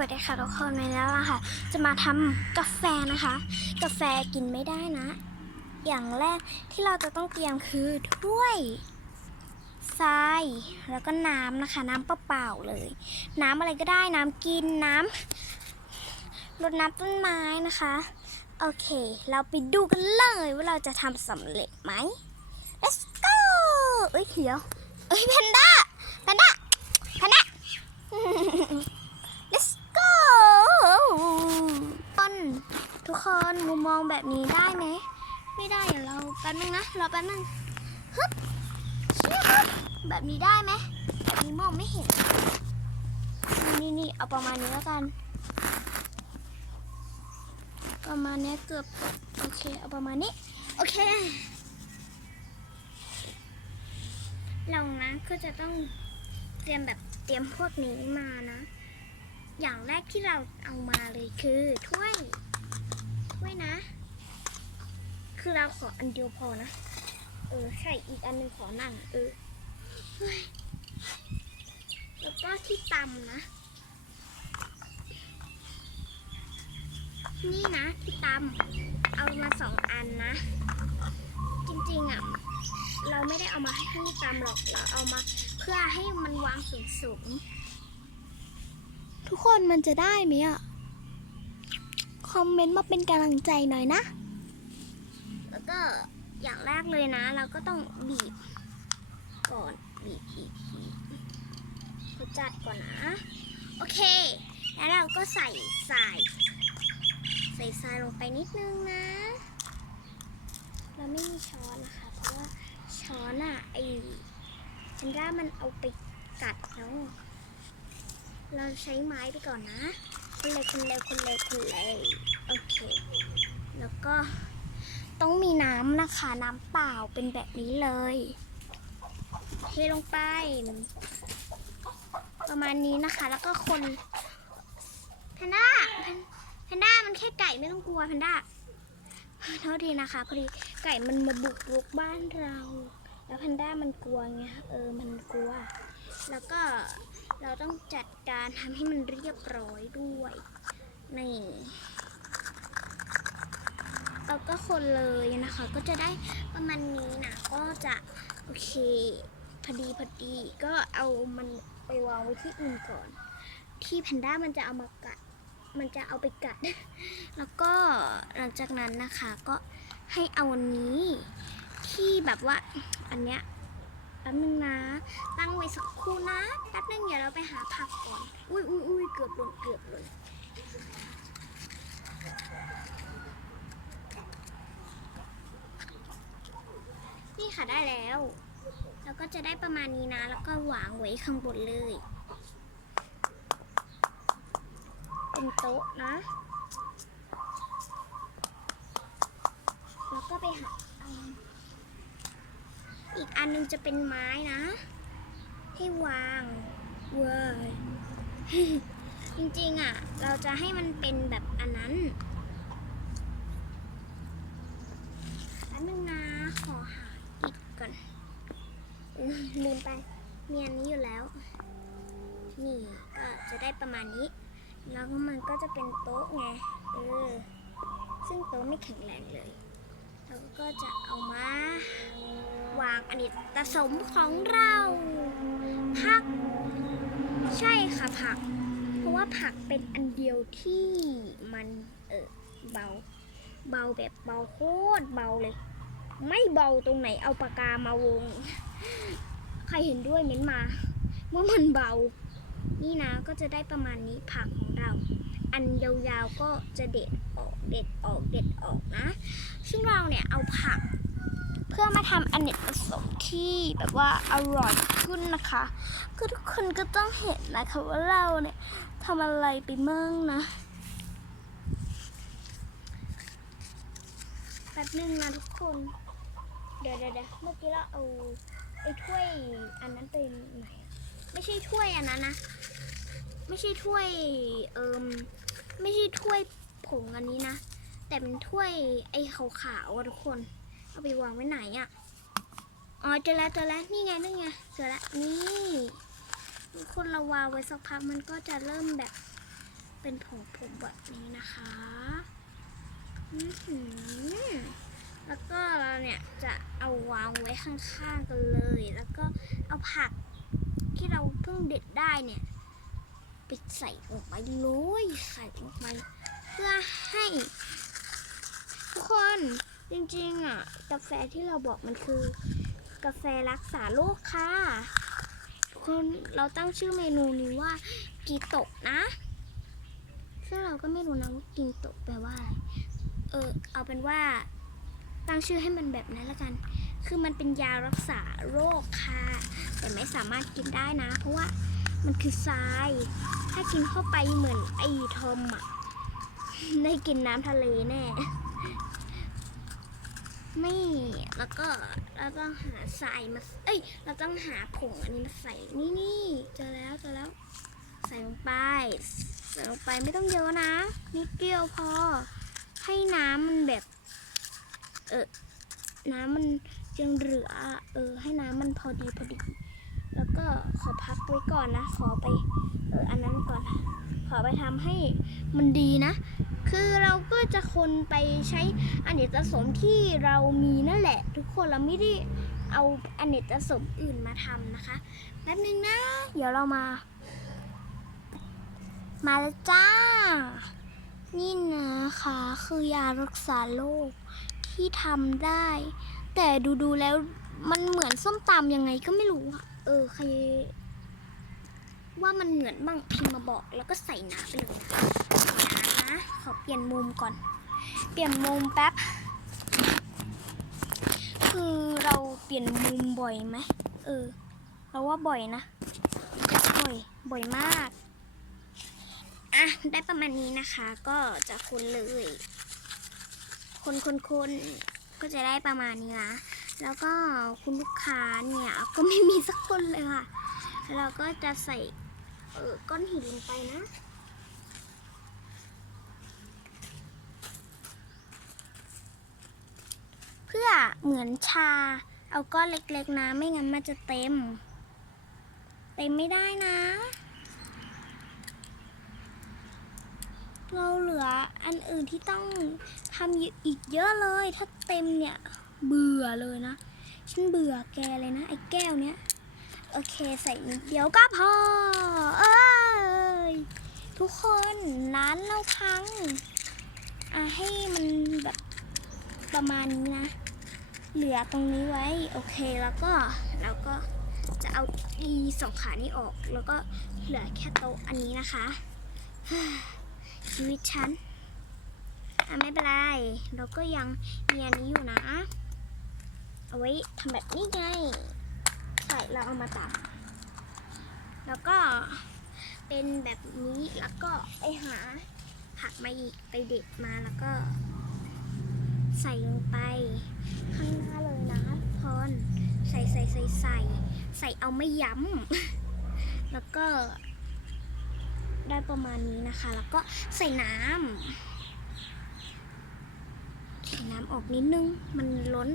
วัสดีค่ะทุกคนในนี้ละค่ะ จะมาทำกาแฟนะคะ กาแฟกินไม่ได้นะ อย่างแรกที่เราจะต้องเตรียมคือถ้วยทรายแล้วก็น้ำนะคะ น้ำเปล่าๆเลย น้ำอะไรก็ได้น้ำกินน้ำรดน้ำต้นไม้นะคะ โอเค เราไปดูกันเลยว่าเราจะทำสำเร็จไหม let's go เอ้ยเดี๋ยวเอ้ยแพนด้าแพนด้าแพนด้า คนทุกคนมุมมองแบบนี้ได้ไหม ไม่ได้เดี๋ยวเราแป๊บนึงนะเรอแป๊บนึงฮึบแบบนี้ได้ไหมแบบนี้มองไม่เห็นนี่นี่นี่เอาประมาณนี้แล้วกัน ประมาณนี้เกือบโอเคเอาประมาณนี้ โอเคเรานะก็จะต้องเตรียมแบบเตรียมพวกนี้มานะ อย่างแรกที่เราเอามาเลยคือถ้วยถ้วยนะ คือเราขออันเดียวพอนะ เออใช่อีกอันหนึ่งขอนั่งเออแล้วก็ที่ตำนะ นี่นะที่ตำเอามาสองอันนะ จริงๆอะเราไม่ได้เอามาให้ที่ตำหรอกเราเอามาเพื่อให้มันวางสูงสูงๆ ทุกคนมันจะได้ไหมอะ คอมเมนต์มาเป็นกำลังใจหน่อยนะ แล้วก็อย่างแรกเลยนะ เราก็ต้องบีบ ก่อนบีบบีบบีบก็จัดก่อนนะ โอเค แล้วเราก็ใส่ทรายใส่ทรายลงไปนิดนึงนะ เราไม่มีช้อนนะคะ เพราะว่าช้อนอะไอแพนด้ามันเอาไปกัดแล้ว เราใช้ไม้ไปก่อนนะ คนเลยคนเร็วคนเร็วคนเร็วโอเค แล้วก็ต้องมีน้ำนะคะ น้ำเปล่าเป็นแบบนี้เลย เทลงไป ประมาณนี้นะคะ แล้วก็คนแพนด้าแพนแพนด้ามันแค่ไก่ไม่ต้องกลัวแพนด้าโทษทีนะคะพอดีไก่มันมาบุกรุกบ้านเรา แล้วแพนด้ามันกลัวไงเออมันกลัว แล้วก็ เราต้องจัดการทำให้มันเรียบร้อยด้วยนี่เราก็คนเลยนะคะ ก็จะได้ประมาณนี้นะก็จะโอเคพอดีพอดีก็เอามันไปวางไว้ที่อื่นก่อน ที่แพนด้ามันจะเอามากัด มันจะเอาไปกัด แล้วก็หลังจากนั้นนะคะก็ให้เอาอันนี้ที่แบบว่าอันเนี้ย ป๊บนึงนะ ตั้งไว้สักครู่นะแป๊บนึงเดี๋ยวเราไปหาผักก่อน อุ้ยอุ้ยอุ้ยเกือบหล่นเกือบหล่นนี่ค่ะได้แล้ว แล้วก็จะได้ประมาณนี้นะ แล้วก็วางไว้ข้างบนเลย เป็นโต๊ะนะ แล้วก็ไปหา อีกอันหนึงจะเป็นไม้นะ ให้วางเว้ยจริงๆอะ เราจะให้มันเป็นแบบอันนั้นอันนึงนะขอหาอิดก่อนลืมไปมีอันนี้อยู่แล้ว นี่ก็จะได้ประมาณนี้ แล้วก็มันก็จะเป็นโต๊ะไงเออซึ่งโต๊ะไม่แข็งแรงเลย เราก็จะเอามาวางอันนี้ผสมของเราผัก ใช่ค่ะผัก เพราะว่าผักเป็นอันเดียวที่มันเออเบา เบาแบบเบาโคตรเบาเลย ไม่เบาตรงไหนเอาปากกามาวง ใครเห็นด้วยเม้นมาว่ามันเบา นี่นะก็จะได้ประมาณนี้ผักของเรา อันยาวๆก็จะเด็ด เด็ดออกเด็ดออกนะ ซึ่งเราเนี่ยเอาผักเพื่อมาทำอเนกประสงค์ที่แบบว่าอร่อยขึ้นนะคะก็ทุกคนก็ต้องเห็นนะคะว่าเราเนี่ยทำอะไรไปมั่งนะแป๊บนึงนะทุกคน เดี๋ยวเดี๋ยวเดะเมื่อกี้เราเอาไอ้ถ้วยอันนั้นไปไหนอะไม่ใช่ถ้วยอันนั้นนะ ไม่ใช่ถ้วยเอิมไม่ใช่ถ้วย ผงอันนี้นะ แต่เป็นถ้วยไอ้ขาวๆอะทุกคน เอาไปวางไว้ไหนอะ่ะอ๋อเจอแล้วเจอแล้วนี่ไงนี่ไงเจอแล้วนี่คนเราวางไว้สักพักมันก็จะเริ่มแบบเป็นผงผงแบบนี้นะคะแล้วก็เราเนี่ยจะเอาวางไว้ข้างๆกันเลย แล้วก็เอาผักที่เราเพิ่งเด็ดได้เนี่ยไปใส่ลงไปเลยใส่ลงไป เพื่อให้ ทุกคนจริงๆอะ กาแฟที่เราบอกมันคือ กาแฟรักษาโรคค่ะทุกคนเราตั้งชื่อเมนูนี้ว่ากีโตะนะ ซึ่งเราก็ไม่รู้นะว่ากีโตะแปลว่าอะไรเออเอาเป็นว่าตั้งชื่อให้มันแบบนั้นละกัน คือมันเป็นยารักษาโรคค่ะ แต่ไม่สามารถกินได้นะ เพราะว่ามันคือทราย ถ้ากินเข้าไปเหมือนไอทอมอะ ได้กินน้ำทะเลแน่ไม่แล้วก็เราต้องหาทรายมา เอ้ย เราต้องหาผงอันนี้มาใส่ นี่นี่เจอแล้วเจอแล้ว ใส่ลงไป ใส่ลงไปไม่ต้องเยอะนะ นิดเดียวพอ ให้น้ำมันแบบ เออ น้ำมันยังเหลือ เออ ให้น้ำมันพอดีพอดี แล้วก็ขอพักไว้ก่อนนะ ขอไป เออ อันนั้นก่อน ขอไปทำให้มันดีนะ คือเราก็จะคนไปใช้อเนกประสงค์ที่เรามีนั่นแหละ ทุกคนเราไม่ได้เอาอเนกประสงค์อื่นมาทำนะคะแป๊บนึงนะ เดี๋ยวเรามา มาแล้วจ้า นี่นะคะ คือยารักษาโรคที่ทำได้ แต่ดูดูๆแล้วมันเหมือนส้มตำยังไงก็ไม่รู้อะเออใคร ว่ามันเหมือนบ้างพิมพ์มาบอก แล้วก็ใส่น้ำไปเลยนะนะขอเปลี่ยนมุมก่อน เปลี่ยนมุมแป๊บ คือเราเปลี่ยนมุมบ่อยไหมเออเราว่าบ่อยนะ บ่อย บ่อยมาก อะ ได้ประมาณนี้นะคะ ก็จะคนเลย คนคนคนก็จะได้ประมาณนี้นะแล้วก็คุณลูกค้าเนี่ย ก็ไม่มีสักคนเลยค่ะแล้วเราก็จะใส่ เออก้อนหินลงไปนะ เพื่อเหมือนชา เอาก้อนเล็กๆนะ ไม่งั้นมันจะเต็ม เต็มไม่ได้นะ เราเหลืออันอื่นที่ต้องทำอีกเยอะเลย ถ้าเต็มเนี่ย เบื่อเลยนะ ฉันเบื่อแกเลยนะ ไอ้แก้วเนี้ยโอเค ใส่นิดเดียวก็พอเทุกคนร้านเราพัง อะให้มันแบบประมาณนี้นะ เหลือตรงนี้ไว้ โอเคแล้วก็เราก็จะเอาอีสองขานี้ออก แล้วก็เหลือแค่โต๊ะอันนี้นะคะชีวิตฉันอะไม่เป็นไร เราก็ยังมีอันนี้อยู่นะ เอาไว้ทำแบบนี้ไง ใส่เราเอามาตัดแล้วก็ เป็นแบบนี้แล้วก็ไปหาผักมาอีกไปเด็ดมาแล้วก็ ใส่ลงไป ข้างหน้าเลยนะทุกคนใส่ใส่ใส่ใส่ใส่เอาไม่ย้ำแล้วก็ ได้ประมาณนี้นะคะ แล้วก็ใส่น้ำใส่น้ำออกนิดนึง มันล้น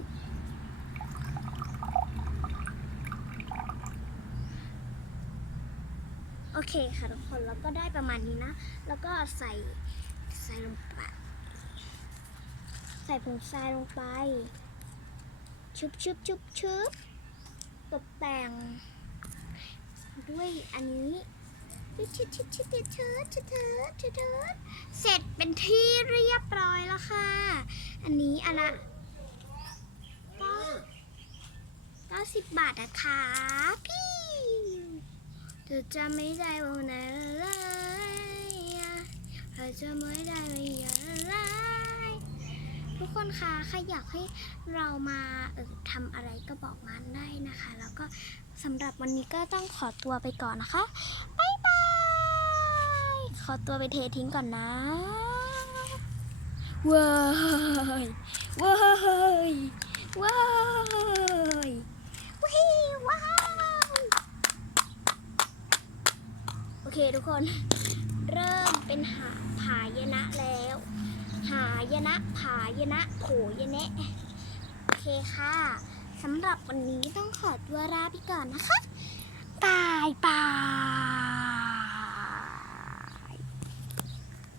โอ เคค่ะทุกคนแล้วก็ได้ประมาณนี้นะ แล้วก็ใส่ใส่ลงไปใส่ผงทรายลงไป ชุบชุบชุบชุบตกแต่ง ด้วยอันนี้ชิดชิดชิดชิดเชิดชิดเชิดชิดเสร็จเป็นที่เรียบร้อยแล้วค่ะ อันนี้อันละก็เก้าสิบบาทนะคะพี่ ธอจะไม่ได้ว่าไหนอะไรอะเธอจะไม่ได้ว่อย่างไรทุกคนคะใครอยากให้เรามาเออทำอะไรก็บอกมาได้นะคะ แล้วก็สำหรับวันนี้ก็ต้องขอตัวไปก่อนนะคะบ๊ายบายขอตัวไปเททิ้งก่อนนะว้ายว้ายว้ายวิว้าว โอ เคทุกคน เริ่มเป็นหาผายนะแล้ว หายนะผายนะโผยนะโอเคค่ะสำหรับวันนี้ต้องขอตัวลาไปก่อนนะคะบายบาย